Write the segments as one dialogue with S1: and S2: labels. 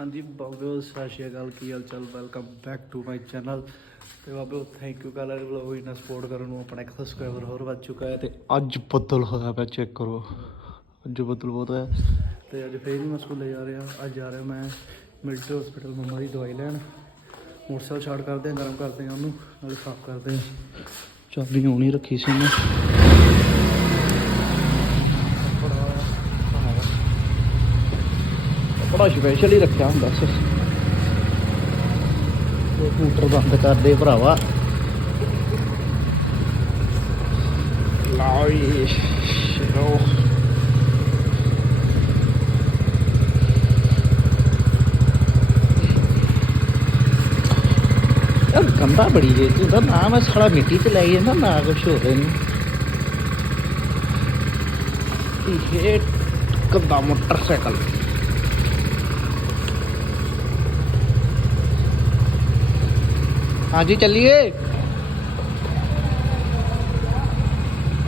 S1: ਹਾਂਜੀ ਬਾਬਿਓ ਸਤਿ ਸ਼੍ਰੀ ਅਕਾਲ, ਕੀ ਹਾਲ ਚਾਲ? Welcome back to my channel ਤੇ ਬਾਬਿਓ ਥੈਂਕ ਯੂ ਕਾਲਰ ਵਲੋਗ ਇਨਾ ਸਪੋਰਟ ਕਰਨ ਨੂੰ, ਆਪਣਾ ਇੱਕ ਸਬਸਕ੍ਰਾਈਬਰ ਹੋਰ ਵੱਧ ਚੁੱਕਾ ਹੈ, ਤੇ ਅੱਜ ਬੱਦਲ ਹੋਇਆ ਪਿਆ ਚੈੱਕ ਕਰੋ। ਅੱਜ ਬੱਦਲ ਬਹੁਤ ਹੋਇਆ। ਤੇ ਅੱਜ ਫੇਰ ਵੀ ਮੈਂ ਸਕੂਲੇ ਜਾ ਰਿਹਾ, ਅੱਜ ਜਾ ਰਿਹਾ ਮੈਂ ਮਿਲਟਰੀ ਹਸਪੀਟਲ ਮੰਮਾ ਦੀ ਦਵਾਈ ਲੈਣ। ਮੋਟਰਸਾਈਕਲ ਛਾੜ ਕਰਦੇ ਆ ਗਰਮ ਕਰਦੇ ਆ ਉਹਨੂੰ, ਨਾਲ ਸਾਫ਼ ਕਰਦੇ ਆ ਚਾਬੀ ਹੋਣੀ ਰੱਖੀ ਸੀ ਮੈਂ ਸਪੈਸ਼ਲ ਹੀ ਰੱਖਿਆ ਹੁੰਦਾ ਸੀ। ਉਹ ਮੋਟਰ ਬੰਦ ਕਰਦੇ ਭਰਾਵਾ। ਲਾਓ ਸ਼ਰੋ। ਯਾਰ ਗੰਦਾ ਬੜੀ ਜੇ ਤੂੰ ਦਾ ਨਾਮ ਹੈ ਸਾਲਾ ਮਿੱਟੀ ਤੇ ਲੈ ਜਾਂਦਾ ਨਾ ਕੁਛ ਹੋ ਰਿਹਾ ਨਹੀਂ ਇਹ ਗੰਦਾ ਮੋਟਰਸਾਈਕਲ। ਹਾਂਜੀ, ਚੱਲੀਏ।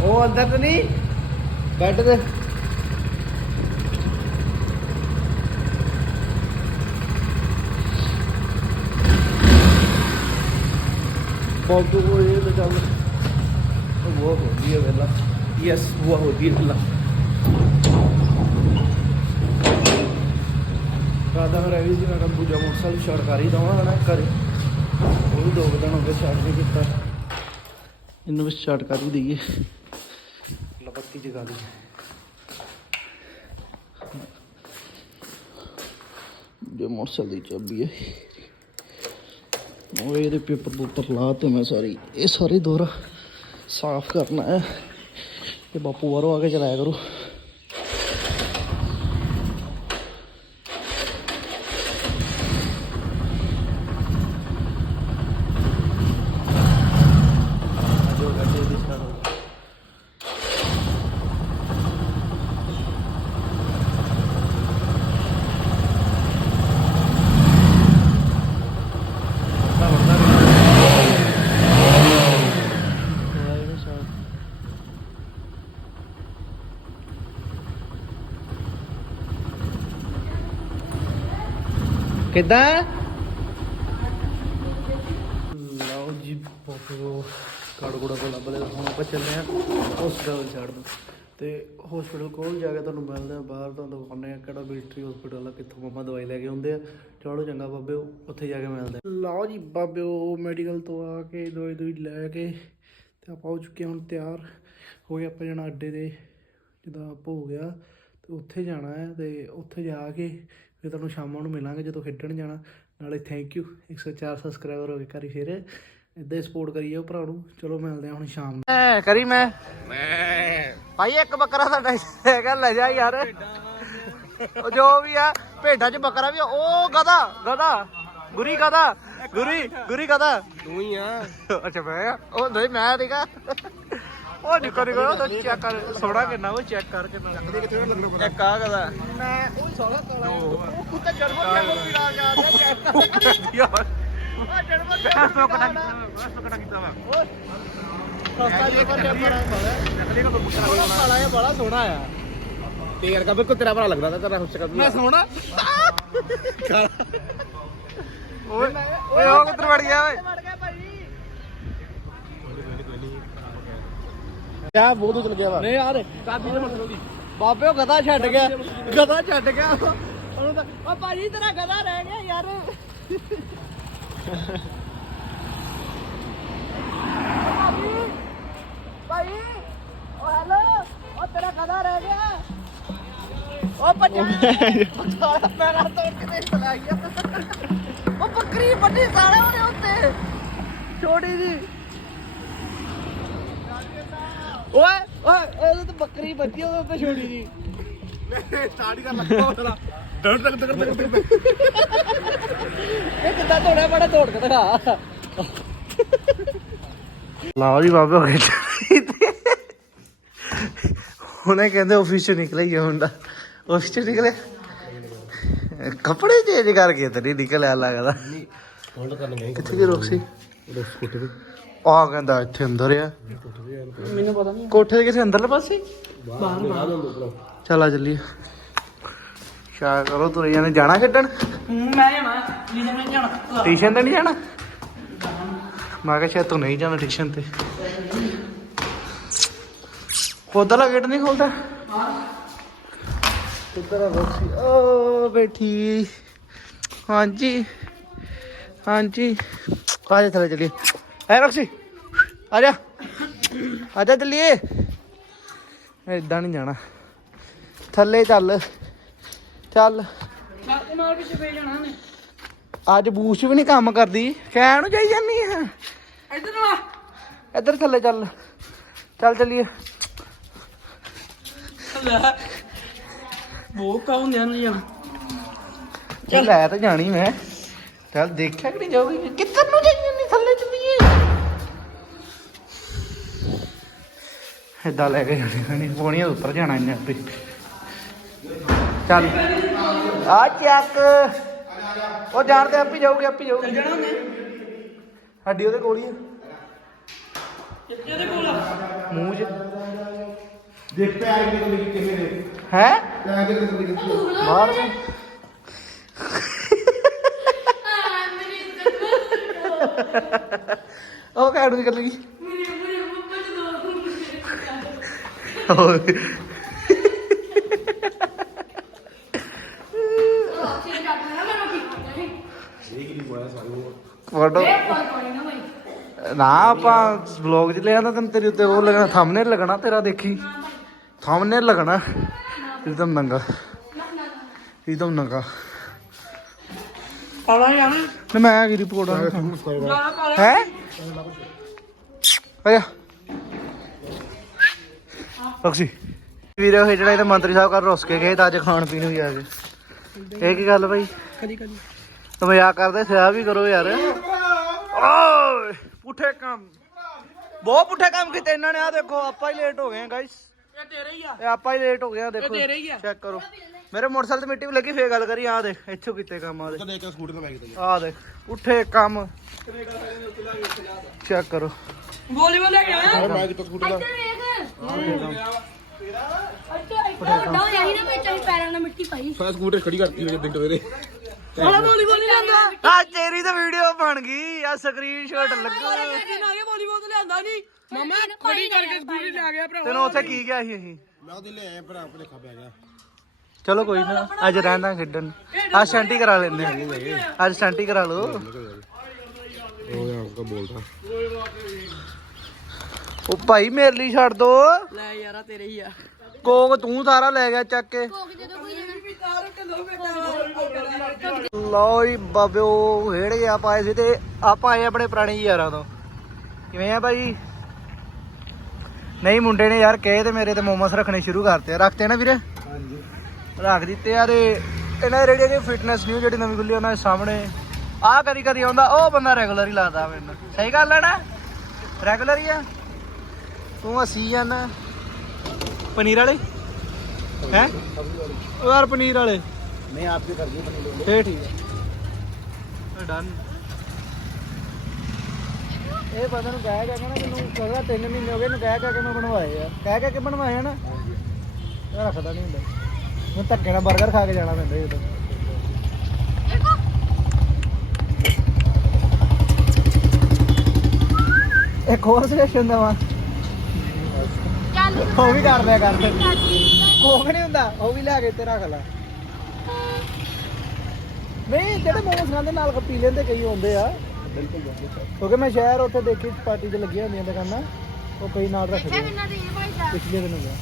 S1: ਉਹ ਅੰਦਰ ਤਾਂ ਨਹੀਂ, ਬੈੱਡ ਤੇ। ਬਾਬੂ ਉਹ ਇਹ ਤਾਂ ਚੱਲ। ਉਹ ਉਹ ਹੋਦੀ ਹੈ ਵੇਲਾ। ਯੈਸ ਉਹ ਹੋਦੀ ਹੈ ਵੇਲਾ। ਰਾਦਾ ਮੇਰਾ ਵੀ ਸੀ, ਮੈਂ ਕੰਮ ਪੂਜਾ ਮੋਟਰਸਾਈਕਲ ਛੜ ਕਰ ਹੀ ਦਵਾਂ ਨਾ ਕਰੇ ਉਹ ਵੀ ਦੋ ਕੁ ਦਿਨ ਹੋ ਗਏ ਸਟਾਰਟ ਨਹੀਂ ਕੀਤਾ। ਇਹਨੂੰ ਵੀ ਸਟਾਰਟ ਕਰ ਹੀ ਦਈਏ। ਲਪੱਤੀ ਜਗਾ ਦੀ ਜੋ ਮੋਟਰਸਾਈਕਲ ਦੀ ਚਾਬੀ ਹੈ। ਉਹ ਇਹਦੇ ਪੇਪਰ ਪੂਪਰ ਲਾ ਤੇ ਮੈਂ ਸਾਰੀ ਇਹ ਸਾਰੇ ਦੁਆਰਾ ਸਾਫ਼ ਕਰਨਾ ਹੈ। ਤੇ ਬਾਪੂ ਬਾਹਰੋਂ ਆ ਕੇ ਚਲਾਇਆ ਕਰੋ ਜੋ ਗੱਡੀ ਦੀ ਸਟਾਰਟ ਹੋ ਗਈ ਵੜਦਾ ਵੜਦਾ ਇਹਨੂੰ ਸਾਫ਼ ਕਿੱਦਾਂ? ਲਓ ਜੀ ਪੋਪੋ ਕਾਰਡ ਕੋੜਾ ਕੋਲ ਲੱਭ ਹੁਣ ਆਪਾਂ ਚੱਲੇ ਆ ਹਸਪੀਟਲ ਛੱਡ ਦੋ ਤੇ ਹਸਪੀਟਲ ਕੋਲ ਜਾ ਕੇ ਤੁਹਾਨੂੰ ਮਿਲਦੇ ਆ ਬਾਹਰ ਤੋਂ ਦਿਖਾਉਂਦੇ ਆ ਕਿਹੜਾ ਮਿਲਟਰੀ ਹਸਪੀਟਲ ਆ, ਕਿੱਥੋਂ ਮਮਾ ਦਵਾਈ ਲੈ ਕੇ ਆਉਂਦੇ ਆ ਚਲੋ ਚੰਗਾ ਬਾਬੇ ਉੱਥੇ ਜਾ ਕੇ ਮਿਲਦੇ ਆ ਲਓ ਜੀ ਬਾਬੇ ਮੈਡੀਕਲ ਤੋਂ ਆ ਕੇ ਦਵਾਈ ਦਵਾਈ ਲੈ ਕੇ ਤੇ ਆਪਾਂ ਹੋ ਚੁੱਕੇ ਹੁਣ ਤਿਆਰ। ਹੋ ਗਏ ਆਪਾਂ ਜਾਣਾ ਅੱਡੇ ਤੇ, ਜਿੱਦਾਂ ਹੋ ਗਿਆ, ਤੇ ਉੱਥੇ ਜਾਣਾ ਹੈ ਤੇ ਉੱਥੇ ਜਾ ਕੇ ਫਿਰ ਤੁਹਾਨੂੰ ਸ਼ਾਮਾਂ ਨੂੰ ਮਿਲਾਂਗੇ ਜਦੋਂ ਖੇਡਣ ਜਾਣਾ। ਨਾਲੇ ਥੈਂਕ ਯੂ 104 ਸਬਸਕ੍ਰਾਈਬਰ ਹੋ ਗਏ ਕਰੀ ਫਿਰ। ਇਦਾਂ ਹੀ ਸਪੋਰਟ ਕਰੀਏ ਉਹ ਭਰਾ ਨੂੰ। ਚਲੋ ਮਿਲਦੇ ਹਾਂ ਹੁਣ ਸ਼ਾਮ ਨੂੰ। ਐ ਕਰੀ ਮੈਂ? ਮੈਂ। ਭਾਈ ਇੱਕ ਬੱਕਰਾ ਸਾਡਾ ਹੈਗਾ ਲੈ ਜਾ ਯਾਰ। ਉਹ ਜੋ ਵੀ ਆ ਭੇਡਾਂ 'ਚ ਬੱਕਰਾ ਵੀ ਆ। ਉਹ ਗਦਾ ਗਦਾ ਗੁਰੀ ਗਦਾ ਗੁਰੀ ਗੁਰੀ ਗਦਾ
S2: ਤੂੰ ਹੀ ਆ।
S1: ਅੱਛਾ ਮੈਂ ਆ? ਉਹ ਨਹੀਂ ਮੈਂ ਠੀਕਾ ਉਹ ਨਿਕਲ ਨਿਕਲ ਉਹ ਚੈੱਕ ਕਰ ਸੋੜਾ ਕਿੰਨਾ ਉਹ ਚੈੱਕ ਕਰ ਕਿੰਨਾ।
S2: ਇੱਕ ਆ ਕਦਾ
S1: ਮੈਂ ਉਹ ਸੋੜਾ ਕਾਲਾ ਉਹ ਕੁੱਤਾ ਜਨਮ ਤੇ ਵੀ ਆ ਗਿਆ
S2: ਯਾਰ।
S1: ਉਹ ਜਨਮ ਤੇ
S2: ਸੁਕਣਾ ਕੀਤਾ ਵਾ
S1: ਸਸਤਾ ਜਿਹਾ ਪਰ ਟੈਂਪਰ ਆ ਬੜਾ। ਕਾਲਾ ਹੈ ਬੜਾ ਸੋਹਣਾ ਆ।
S2: ਤੇ ਯਾਰ ਕਬਰ ਕੋ ਤੇਰਾ ਭਰਾ ਲੱਗਦਾ ਤਾਂ ਤੇਰਾ ਹੁੱਚ ਕਰ
S1: ਮੈਂ ਸੋਹਣਾ? ਓਏ ਓਏ ਉਹ ਕਿੱਧਰ ਵੜ ਗਿਆ ਓਏ? ਵੜ
S2: ਬਹੁਤ ਚਲ ਗਿਆ ਵਾ?
S1: ਨਹੀਂ ਯਾਰ
S2: ਕਾਬੀ ਦੇ ਮਤਲਬ ਦੀ।
S1: ਬਾਬੇ ਉਹ ਗਦਾ ਛੱਡ ਗਿਆ। ਗਦਾ ਛੱਡ ਗਿਆ। ਉਹਨੂੰ ਤਾਂ ਉਹ ਭਾਜੀ, ਤੇਰਾ ਗਦਾ ਰਹਿ ਗਿਆ ਯਾਰ। ਭਾਈ, ਉਹ ਹੈਲੋ ਉਹ ਤੇਰਾ ਗਦਾ ਰਹਿ ਗਿਆ। ਉਹ ਭੱਜਾ ਸਾਲਾ ਤੋੜ ਕੇ ਤੇ ਚਲਾ ਗਿਆ ਉਹ ਬੱਕਰੀ ਵੱਡੀ ਸਾਲੇ ਉਹਦੇ ਉੱਤੇ। ਛੋਟੀ ਜੀ। ਓਏ ਤਾਂ ਬੱਕਰੀ ਉਹਦੇ ਜੀ
S2: ਸਟਾਰਟ ਕਰ ਲੱਗਾ ਉਹਦਾ ਡਰ ਤੱਕ ਤੱਕ ਤੱਕ ਤੱਕ
S1: ਇਹ ਕਿੱਦਾਂ ਦੌੜਿਆ ਬੜਾ ਦੌੜ ਕੇ ਦਿਖਾ। ਲਓ ਜੀ ਬਾਬੇ ਹੋ ਗਏ। ਹੁਣੇ ਕਹਿੰਦੇ ਆਫਿਸ ਚੋਂ ਨਿਕਲਿਆ ਹੀ ਮੁੰਡਾ। ਆਫਿਸ ਚੋਂ ਨਿਕਲਿਆ ਕੱਪੜੇ ਚੇਂਜ ਕਰਕੇ ਤੇ ਨਹੀਂ ਨਿਕਲਿਆ ਲੱਗਦਾ।
S2: ਹੋਲਡ ਕਰਨ ਗਏ
S1: ਕਿੱਥੇ ਦੀ ਰੁਕ ਸੀ।
S2: ਉਹਦੇ ਸਕੂਟਰ ਤੇ
S1: ਆ ਕਹਿੰਦਾ ਇੱਥੇ ਅੰਦਰ ਆ।
S2: ਮੈਨੂੰ ਪਤਾ ਨਹੀਂ।
S1: ਕੋਠੇ ਦੇ ਕਿਸੇ ਅੰਦਰਲੇ ਪਾਸੇ?
S2: ਬਾਹਰ ਬਾਹਰ
S1: ਚੱਲ ਚੱਲੀਏ। ਚਾ ਕਰੋ ਤੁਰੇ ਜਾਣੇ। ਜਾਣਾ ਖੇਡਣ?
S3: ਮੈਂ ਜਾਣਾ। ਲੀਜਨ ਨੇ ਜਾਣਾ।
S1: ਟਿਊਸ਼ਨ ਤੇ ਨਹੀਂ ਜਾਣਾ? ਮੈਂ ਕਿਹਾ ਸ਼ਾਇਦ ਤੂੰ ਨਹੀਂ ਜਾਣਾ ਟਿਊਸ਼ਨ ਤੇ। ਉਧਰਲਾ ਗੇਟ ਨਹੀਂ ਖੋਲਦਾ? ਕਿੱਧਰ ਆ ਰੋਕਸੀ ਓ ਬੈਠੀ। ਹਾਂਜੀ। ਹਾਂਜੀ। ਆ ਜਾ ਥੱਲੇ ਚਲੀਏ। ਐ ਰੋਕਸੀ ਆ ਜਾ। ਆ ਜਾ ਚੱਲੀਏ। ਏਦਾਂ ਨਹੀਂ ਜਾਣਾ। ਥੱਲੇ ਚੱਲ ਚੱਲ।
S3: ਜਾਣਾ ਨੇ
S1: ਅੱਜ ਬੂਸ਼ ਵੀ ਨਹੀਂ ਕੰਮ ਕਰਦੀ। ਕਹਿਣ ਨੂੰ ਜਾਈ ਜਾਨੀ ਆ।
S3: ਇੱਧਰ ਆ।
S1: ਇੱਧਰ ਥੱਲੇ ਚੱਲ। ਚੱਲ ਚੱਲੀਏ।
S3: ਲੈ। ਬਹੁਤ ਕਾਉਂ ਨੇ ਨਹੀਂ ਜਾਣਾ।
S1: ਚੱਲ ਲੈ ਤਾਂ ਜਾਣੀ ਮੈਂ। ਚੱਲ ਦੇਖਿਆ ਕਿ ਨਹੀਂ ਜਾਊਗੀ। ਕਿੱਧਰ ਨੂੰ ਜਾਈ ਜਾਨੀ ਥੱਲੇ ਚੱਲੀਏ ਏਦਾਂ ਲੈ ਕੇ ਜਾਣੀ ਨਹੀਂ ਪੌਣੀਆਂ ਤੋਂ ਉੱਪਰ ਜਾਣਾ ਇਹਨੇ ਆਪੇ। ਚੱਲ। ਆ ਚੱਕ। ਉਹ ਜਾਣਦੇ ਆਪੇ ਜਾਊਗੀ ਆਪੇ ਜਾਊਗੀ। ਹੱਡੀ ਉਹਦੇ ਕੋਲ ਹੀ ਆ।
S3: ਇਹਦੇ ਕੋਲ ਆ।
S1: ਮੂੰਹ 'ਚ।
S2: ਦੇਖ ਪੈਰ ਕਿਤੇ ਲਿਖੀ ਕਿਵੇਂ ਨੇ
S1: ਹੈ?
S2: ਪੈਰ ਕਿਤੇ ਲਿਖੀ
S1: ਬਾਹਰ ਦੇ ਉਹ ਕਾੜੂ ਦੀ ਕਰ ਓਏ ਫੋਟੋ ਨਾ ਆਪਾਂ ਵਲੌਗ 'ਚ ਲਿਆ ਤਾਂ ਤੈਨੂੰ ਤੇਰੇ ਉੱਤੇ ਉਹ ਲੱਗਣਾ ਥੰਬਨੇਲ ਲੱਗਣਾ ਤੇਰਾ ਦੇਖੀ। ਥੰਬਨੇਲ ਲੱਗਣਾ। ਪ੍ਰੀਤਮ ਨੰਗਾ। ਪ੍ਰੀਤਮ ਨੰਗਾ।
S3: ਕਾਲਾ ਜਾਣਾ
S1: ਨਾ ਮੈਂ ਕੀ ਰਿਪੋਰਟ ਹੈ? ਆਇਆ ਰੋਕਸੀ ਵੀਰੇ ਉਹ ਜਿਹੜਾ ਇਹਦੇ ਮੰਤਰੀ ਸਾਹਿਬ ਘਰ ਰੁੱਸ ਕੇ ਗਏ ਤਾਂ ਅੱਜ ਖਾਣ ਪੀਣ ਵੀ ਆ ਗਏ। ਇਹ ਕੀ ਗੱਲ ਭਾਈ
S3: ਕਦੀ ਕਦੀ।
S1: ਤੇ ਮਜ਼ਾਕ ਕਰਦੇ ਸਿਆ ਵੀ ਕਰੋ ਯਾਰ। ਓਏ ਪੁੱਠੇ ਕੰਮ। ਬਹੁਤ ਪੁੱਠੇ ਕੰਮ ਕੀਤੇ ਇਹਨਾਂ ਨੇ ਆ ਦੇਖੋ ਆਪਾਂ ਹੀ ਲੇਟ ਹੋ ਗਏ ਆ ਗਾਇਸ
S3: ਇਹ ਤੇਰੇ ਹੀ ਆ।
S1: ਇਹ ਆਪਾਂ ਹੀ ਲੇਟ ਹੋ ਗਏ ਆ ਦੇਖੋ।
S3: ਤੇਰੇ ਹੀ ਆ।
S1: ਚੈੱਕ ਕਰੋ। ਮੇਰੇ ਮੋਟਰਸਾਈਕਲ ਤੇ ਮਿੱਟੀ ਵੀ ਲੱਗੀ ਫੇਰ ਗੱਲ ਕਰੀ ਆ ਦੇਖ ਇੱਥੋਂ ਕੀਤੇ ਕੰਮ ਆ ਦੇ
S2: ਦੇਖ ਕੇ ਸਕੂਟਰ ਤੇ ਬੈਠ ਗਈ
S1: ਆ ਦੇਖ ਪੁੱਠੇ ਕੰਮ। ਚੈੱਕ ਕਰੋ।
S3: ਗੋਲੀ ਵਾਲੇ ਲੈ ਕੇ ਆਇਆ।
S2: ਮੈਂ ਕਿਤੇ ਸਕੂਟਰ ਦਾ
S4: ਮਿੱਟੀ ਪਾਈ।
S2: ਸਾਰਾ ਸਕੂਟਰ ਖੜੀ ਕਰਤੀ ਮੇਰੇ ਦਿਨ ਟਵੇਰੇ
S3: ਕਾਲਾ ਗੋਲੀ ਗੋਲੀ ਲਿਆਂਦਾ
S1: ਆ ਤੇਰੀ ਤਾਂ ਵੀਡੀਓ ਬਣ ਗਈ ਆ ਸਕਰੀਨਸ਼ਾਟ ਲੱਗਾ।
S3: ਕਿਨ ਆ ਗਿਆ ਵਾਲੀਬਾਲ ਤੋਂ ਲਿਆਂਦਾ ਨਹੀਂ ਮਾਮਾ ਖੜੀ ਕਰਕੇ ਸਕੂਟਰੀ ਲੈ ਗਿਆ ਭਰਾ
S1: ਤੈਨੂੰ ਉੱਥੇ ਕੀ ਗਿਆ ਸੀ ਅਸੀਂ?
S2: ਮੈਂ ਉਹਦੇ ਲੈ ਆਇਆ ਭਰਾ ਆਪਣੇ ਖਾ ਗਿਆ।
S1: ਚਲੋ ਕੋਈ ਨਾ ਅੱਜ ਰਹਿਣਾ ਖੇਡਣ। ਆ ਸ਼ਾਂਤੀ ਕਰਾ ਲੈਂਦੇ ਹਾਂ ਅੱਜ ਸ਼ਾਂਤੀ ਕਰਾ ਲਓ।
S2: ਉਹ ਯਾਰ ਕੋ ਬੋਲਦਾ।
S1: ਉਹ ਭਾਈ ਮੇਰੇ ਲਈ ਛੱਡ ਦੋ।
S3: ਲੈ ਯਾਰਾ ਤੇਰੇ ਹੀ ਆ।
S1: ਕੋਕ ਤੂੰ ਸਾਰਾ ਲੈ ਗਿਆ ਚੱਕ ਕੇ। ਲਓ ਜੀ ਬਾਬਿਓ ਹੇੜ ਗਿਆ ਪਾਏ ਸੀ ਤੇ ਆਪਾਂ ਆਏ ਆਪਣੇ ਪੁਰਾਣੇ ਯਾਰਾਂ ਤੋਂ। ਕਿਵੇਂ ਆ ਭਾਈ? ਨਹੀਂ ਮੁੰਡੇ ਨੇ ਯਾਰ ਕਹੇ ਤੇ ਮੇਰੇ ਤੇ ਮੋਮੋਸ ਰੱਖਣੇ ਸ਼ੁਰੂ ਕਰਤੇ ਰੱਖਤੇ ਨਾ ਵੀਰੇ?
S2: ਹਾਂਜੀ।
S1: ਰੱਖ ਦਿੱਤੇ ਆ ਤੇ ਇਹਨਾਂ ਰੇਡੀਓ ਦੀ ਫਿਟਨੈਸ ਨਿਊ ਜਿਹੜੀ ਨਵੀਂ ਖੁੱਲੀ ਉਹਨਾਂ ਦੇ ਸਾਹਮਣੇ। ਆ ਕਦੀ ਕਦੀ ਆਉਂਦਾ ਉਹ ਬੰਦਾ ਰੈਗੂਲਰ ਹੀ ਲੱਗਦਾ ਮੈਨੂੰ। ਸਹੀ ਗੱਲ ਹੈ ਨਾ? ਰੈਗੂਲਰ ਹੀ ਆ? ਤੂੰ ਹੱਸੀ ਜਾਂਦਾ। ਪਨੀਰ ਵਾਲੇ? ਹੈ? ਉਹ ਯਾਰ ਪਨੀਰ ਵਾਲੇ।
S2: ਨਹੀਂ ਆਪ ਵੀ ਕਰ ਦਿਓ ਲੋਗੇ
S1: ਫੇਰ ਠੀਕ ਹੈ ਡਨ। ਇਹ ਬੰਦੇ ਨੂੰ ਕਹਿ ਕਹਿ ਕੇ ਨਾ ਮੈਨੂੰ ਕਹਿੰਦਾ 3 ਮਹੀਨੇ ਹੋ ਗਏ ਇਹਨੂੰ ਕਹਿ ਕਹਿ ਕੇ ਮੈਂ ਬਣਵਾਏ ਆ। ਕਹਿ ਕਹਿ ਕੇ ਬਣਵਾਏ ਆ ਨਾ। ਇਹ ਰੱਖਦਾ ਨਹੀਂ ਹੁੰਦਾ। ਮੈਂ ਧੱਕੇ ਨਾਲ 버ਗਰ ਖਾ ਕੇ ਜਾਣਾ ਪੈਂਦਾ ਇਹ ਤਾਂ। ਇੱਕ ਹੋਰ ਸਟੇਸ਼ਨ ਦਾ ਵਾ ਉਹ ਵੀ ਕਰ ਲਿਆ ਕਰ ਫਿਰ ਕੋਕ ਨਹੀਂ ਹੁੰਦਾ ਉਹ ਵੀ ਲਿਆ ਕੇ ਤੇ ਰੱਖ ਲੈ। ਨਹੀਂ ਜਿਹੜੇ ਮੋਮੋਸ ਖਾਂਦੇ ਨਾਲ ਪੀ ਲੈਂਦੇ ਕਈ ਹੁੰਦੇ ਆ।
S2: ਬਿਲਕੁਲ
S1: ਕਿਉਂਕਿ ਮੈਂ ਸ਼ਹਿਰ ਉੱਥੇ ਦੇਖੀ ਪਾਰਟੀ ਤੇ ਲੱਗੀਆਂ ਹੁੰਦੀਆਂ ਦੁਕਾਨਾਂ। ਉਹ ਕਈ ਨਾਲ ਰੱਖਦੇ ਆ। ਪਿਛਲੇ ਦਿਨ ਹੋਇਆ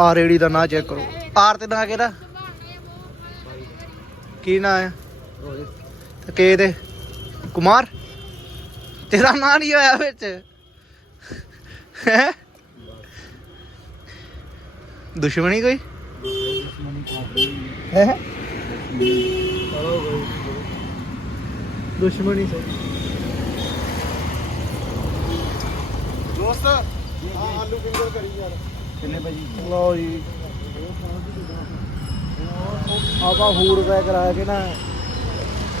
S1: ਆ ਰੇੜੀ ਦਾ ਨਾਂ ਚੈੱਕ ਕਰੋ। ਆਰ ਤੇ ਨਾਂ ਕਿਹਦਾ? ਕੀ ਨਾਂ ਤੇ ਕੇ ਦੇ ਕੁਮਾਰ? ਤੇਰਾ ਨਾਂ ਨਹੀਂ ਹੋਇਆ ਵਿੱਚ। ਹੈ? ਦੁਸ਼ਮਣੀ ਕੋਈ? ਹੈ? ਦੁਸ਼ਮਣੀ ਸਹੀ
S2: ਦੋਸਤ। ਆਲੂ ਫਿੰਗਰ ਕਰੀ ਯਾਰ। ਕਿੰਨੇ ਭਾਜੀ
S1: ਲਓ ਜੀ। ਆਪਾਂ ਫੂਡ ਪੈਕ ਕਰਾ ਕੇ ਨਾ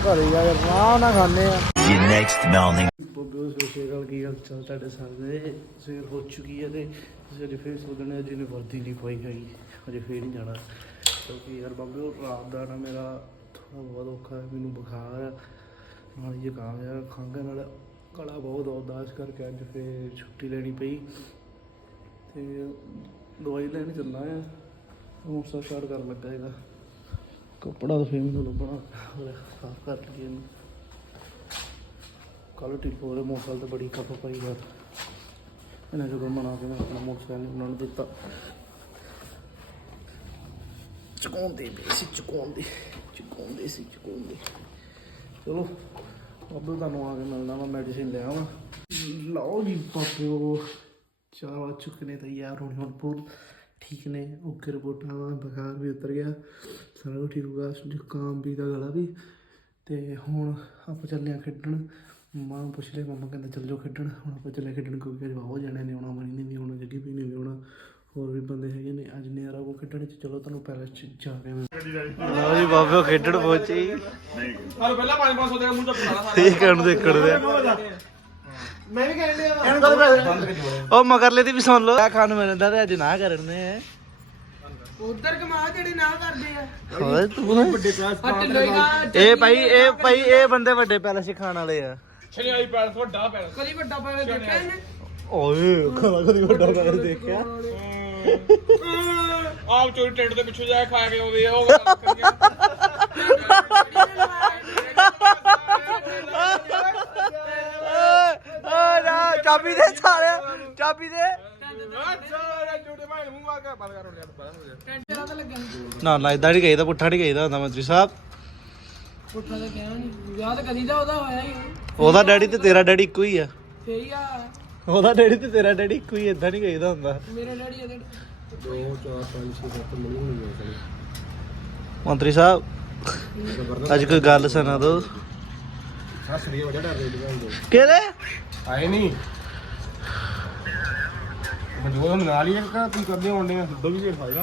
S1: ਘਰੇ ਜਾ ਕੇ ਆਰਾਮ ਨਾਲ ਖਾਣੇ ਆ।
S5: The next morning.
S1: ਸਤਿ ਸ਼੍ਰੀ ਕੀ ਹਾਲ ਚਾਲ ਤੁਹਾਡੇ ਸਾਰੇ ਸਵੇਰ ਹੋ ਚੁੱਕੀ ਹੈ ਤੇ ਅਸੀਂ ਅੱਜ ਫੇਰ ਸੋਚਣੇ ਅਜੇ ਨੇ ਵਰਦੀ ਨਹੀਂ ਪਾਈ ਹੈਗੀ ਅਜੇ ਫੇਰ ਨਹੀਂ ਜਾਣਾ। ਕਿਉਂਕਿ ਯਾਰ ਬਾਬੇ ਉਹ ਰਾਤ ਦਾ ਨਾ ਮੇਰਾ ਥੋੜਾ ਬਹੁਤ ਔਖਾ ਹੈ ਮੈਨੂੰ ਬੁਖਾਰ ਹੈ ਨਾਲ ਜ਼ੁਕਾਮ ਹੈ ਖੰਘ ਹੈ, ਨਾਲ ਗਲਾ ਬਹੁਤ ਦਰਦ ਇਸ ਕਰਕੇ ਅੱਜ ਫੇਰ ਛੁੱਟੀ ਲੈਣੀ ਪਈ। ਤੇ ਦਵਾਈ ਲੈਣ ਚੱਲਣਾ ਆ ਮੋਟਰਸਾਈਕਲ ਸਟਾਰਟ ਕਰਨ ਲੱਗਾ ਇਹਦਾ। ਕੱਪੜਾ ਤਾਂ ਫੇਰ ਮੈਨੂੰ ਲੱਭਣਾ ਸਾਫ਼ ਕਰ ਲਈਏ ਇਹਨੂੰ। ਕੱਲ ਠੀਕ ਹੋ ਮੋਟਰਸਾਈਕਲ ਤੇ ਬੜੀ ਖੱਪ ਪਈ ਯਾਰ ਇਹਨਾਂ ਜਦੋਂ ਮਨਾ ਕੇ ਮੈਂ ਆਪਣਾ ਮੋਟਰਸਾਈਕਲ ਉਹਨਾਂ ਨੂੰ ਦਿੱਤਾ। ਚੁਕਾਉਂਦੇ ਵੀ ਸੀ, ਚੁਕਾਉਂਦੇ ਚੁਕਾਉਂਦੇ ਸੀ, ਚੁਕਾਉਂਦੇ। ਚਲੋ ਅੱਬੂ ਤੁਹਾਨੂੰ ਆ ਕੇ ਮਿਲਣਾ ਵਾ ਮੈਡੀਸਿਨ ਲੈ ਆਵਾਂ। ਲਓ ਜੀ ਪਾਪਿਓ ਚਾਹ ਆ ਚੁੱਕੇ ਤਿਆਰ ਹੋਣੇ ਹੁਣ ਪੂਰ ਠੀਕ ਨੇ ਓਕੇ ਰਿਪੋਰਟਾਂ ਦਾ ਬੁਖਾਰ ਵੀ ਉਤਰ ਗਿਆ। ਸਾਰਾ ਕੁਝ ਠੀਕ ਗਿਆ ਜ਼ੁਕਾਮ ਵੀ ਦਾ ਗਲਾ ਵੀ। ਤੇ ਹੁਣ ਆਪਾਂ ਚੱਲੇ ਆ ਖੇਡਣ। ਮਾਂ ਨੂੰ ਪੁੱਛ ਲਿਆ ਮੰਮਾ ਕਹਿੰਦਾ ਚੱਲ ਜਾਓ ਖੇਡਣ। ਹੁਣ ਆਪਾਂ ਚੱਲੇ ਖੇਡਣ ਕਿਉਂਕਿ ਅੱਜ ਬਹੁਤ ਜਾਣੇ ਨੇ ਆਉਣਾ ਮਣੀ ਨੇ ਵੀ ਆਉਣਾ ਜੱਗੀ ਵੀ ਨੇ ਵੀ ਆਉਣਾ ਹੋਰ ਵੀ ਬੰਦੇ ਹੈਗੇ ਨੇ। ਅੱਜ ਨੇ ਕੋ ਖੇਡਣ ਚ। ਚਲੋ ਤੁਹਾਨੂੰ ਪੈਲਸ ਚ ਜਾ ਕੇ ਲਓ ਜੀ ਬਾਬੇ ਖੇਡਣ ਪਹੁੰਚੇ।
S3: ਪਰ ਪਹਿਲਾਂ 5-500 ਦੇ ਮੂੰਹ ਚ ਪੜਾ
S1: ਇਹ ਕਰਨ ਦੇ ਕਰਦੇ
S2: ਮੈਂ ਵੀ ਕਹਿਣ ਵਾ।
S1: ਇਹਨੂੰ ਪੈਸੇ। ਉਹ ਮਗਰਲੇ ਦੀ ਵੀ ਸੁਣ ਲਓ। ਆ ਖਾਣ ਨੂੰ ਮਿਲਦਾ ਤੇ ਅੱਜ ਨਾ ਕਰਨ ਨੇ
S3: ਉਧਰ ਕਮਾ ਜਿਹੜੇ ਨਾ ਕਰਦੇ ਆ।
S1: ਹੋਏ ਤੂੰ
S3: ਆ ਢਿੱਲੋਗਾ
S1: ਇਹ ਭਾਈ ਇਹ ਭਾਈ ਇਹ ਬੰਦੇ ਵੱਡੇ ਪੈਲਸ ਖਾਣ ਵਾਲੇ ਆ।
S3: ਛਣੀ ਆਈ ਪੈਲਸ ਵੱਡਾ ਪੈਲਸ ਕਦੀ ਵੱਡਾ ਪੈਲਸ ਦੇਖਿਆ ਇਹਨੇ?
S1: ਓਏ ਖਾਣਾ ਕਦੀ ਵੱਡਾ ਪੈਲਸ ਦੇਖਿਆ।
S3: ਆਪ ਚੋਰੀ ਟੈਂਟ ਦੇ ਪਿੱਛੇ ਜਾ ਕੇ ਖਾ ਕੇ ਆਉਂਦੇ ਆ ਉਹ ਗੱਲ ਕਰੀਏ।
S1: ਓ ਨਾ ਚਾਬੀ ਦੇ ਸਾਲਿਆ ਚਾਬੀ ਦੇ।
S3: ਅੱਛਾ ਭਾਈ ਮੂੰਹ ਕੇ ਬੰਦ ਕਰ
S1: ਨਾ। ਨਾ ਇਦਾਂ ਨਹੀਂ ਕਹੀਦਾ ਪੁੱਠਾ ਨਹੀਂ ਕਹੀਦਾ ਹੁੰਦਾ ਮੰਤਰੀ ਸਾਹਿਬ।
S3: ਪੁੱਠਾ ਤਾਂ ਕਿਹਾ ਨਹੀਂ ਵਿਆਹ ਤਾਂ ਕਦੀ ਦਾ ਉਹਦਾ ਹੋਇਆ ਹੀ।
S1: ਉਹਦਾ ਡੈਡੀ ਤੇ ਤੇਰਾ ਡੈਡੀ ਇੱਕੋ ਹੀ ਆ।
S3: ਸਹੀ ਆ।
S1: ਉਹਦਾ ਡੈਡੀ ਤੇ ਤੇਰਾ ਡੈਡੀ ਇੱਕੋ ਹੀ ਇਦਾਂ ਨਹੀਂ ਕਹੀਦਾ ਹੁੰਦਾ।
S3: ਮੇਰਾ ਡੈਡੀ ਇਹਦੇ
S1: ਮੰਤਰੀ ਸਾਹਿਬ ਅੱਜ ਕੋਈ ਗੱਲ ਸੁਣਾ ਦੋ
S2: ਸਸਰੀ ਵਜਾ ਡਰ ਰਹੀ ਹੈ
S1: ਕਿਹਦੇ?
S2: ਆਏ ਨਹੀਂ ਹਮ ਨਾਲ ਹੀ ਇੱਕ ਕੀ ਕਰਦੇ ਹੋਣੇ ਆ? ਦੋ ਵੀ ਫਾਇਦਾ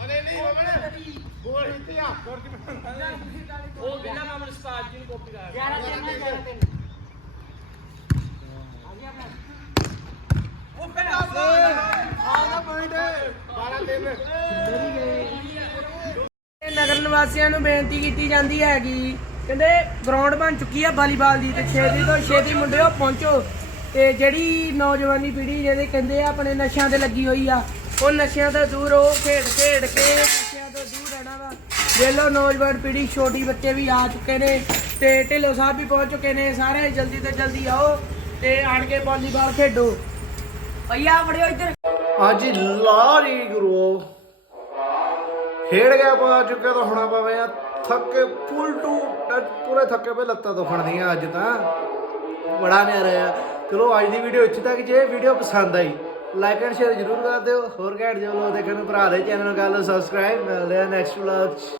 S2: ਮਤਾਉਣ ਜਾ ਨਾ ਓਕੇ ਆ ਗਿਆ ਆ ਗਏ ਮੈਂ
S3: ਨਗਰ ਨਿਵਾਸੀਆਂ ਨੂੰ ਬੇਨਤੀ ਕੀਤੀ ਜਾਂਦੀ ਹੈਗੀ। ਕਹਿੰਦੇ ਗਰਾਊਂਡ ਬਣ ਚੁੱਕੀ ਆ ਵਾਲੀਬਾਲ ਦੀ ਤੇ ਛੇਤੀ ਤੋਂ ਛੇਤੀ ਮੁੰਡਿਓ ਪਹੁੰਚੋ। ਤੇ ਜਿਹੜੀ ਨੌਜਵਾਨੀ ਪੀੜ੍ਹੀ ਜਿਹੜੇ ਕਹਿੰਦੇ ਆ ਆਪਣੇ ਨਸ਼ਿਆਂ ਤੇ ਲੱਗੀ ਹੋਈ ਆ ਉਹ ਨਸ਼ਿਆਂ ਤੋਂ ਦੂਰ ਹੋ, ਖੇਡ ਖੇਡ ਕੇ ਨਸ਼ਿਆਂ ਤੋਂ ਦੂਰ ਰਹਿਣਾ ਵਾ। ਵੇਲੋ ਨੌਜਵਾਨ ਪੀੜ੍ਹੀ, ਛੋਟੀ ਬੱਚੇ ਵੀ ਆ ਚੁੱਕੇ ਨੇ ਤੇ ਢਿੱਲੋ ਸਾਹਿਬ ਵੀ ਪਹੁੰਚ ਚੁੱਕੇ ਨੇ। ਸਾਰੇ ਜਲਦੀ ਤੋਂ ਜਲਦੀ ਆਓ ਤੇ ਆਣ ਕੇ ਵਾਲੀਬਾਲ ਖੇਡੋ। ਭਈਆ, ਵੜਿਓ ਇੱਧਰ।
S1: ਹਾਂਜੀ, ਲਾਰੀ ਗੁਰੂ। ਖੇਡ ਗਿਆ ਪਾ ਚੁੱਕੇ ਤਾਂ ਹੁਣਾ ਪਵੇ। ਆ ਥੱਕੇ ਫੁੱਲ ਟੂ ਪੂਰੇ ਥੱਕੇ ਪਏ, ਲੱਤਾਂ ਦੁਖਣਦੀਆਂ ਅੱਜ ਤਾਂ। ਬੜਾ ਨਿਆਰਾ ਆ। ਚਲੋ, ਅੱਜ ਦੀ ਵੀਡੀਓ ਇੱਥੇ ਤੱਕ ਜੇ ਵੀਡੀਓ ਪਸੰਦ ਆਈ ਲਾਈਕ ਐਂਡ ਸ਼ੇਅਰ ਜ਼ਰੂਰ ਕਰ ਦਿਓ। ਹੋਰ ਘੈਂਟ ਜੋ ਲੋ ਦੇਖਣ ਨੂੰ ਭਰਾ ਦੇ ਚੈਨਲ ਨੂੰ ਕਰ ਲਓ ਸਬਸਕ੍ਰਾਈਬ ਮਿਲਦੇ ਆ ਨੈਕਸਟ ਵਲੌਗ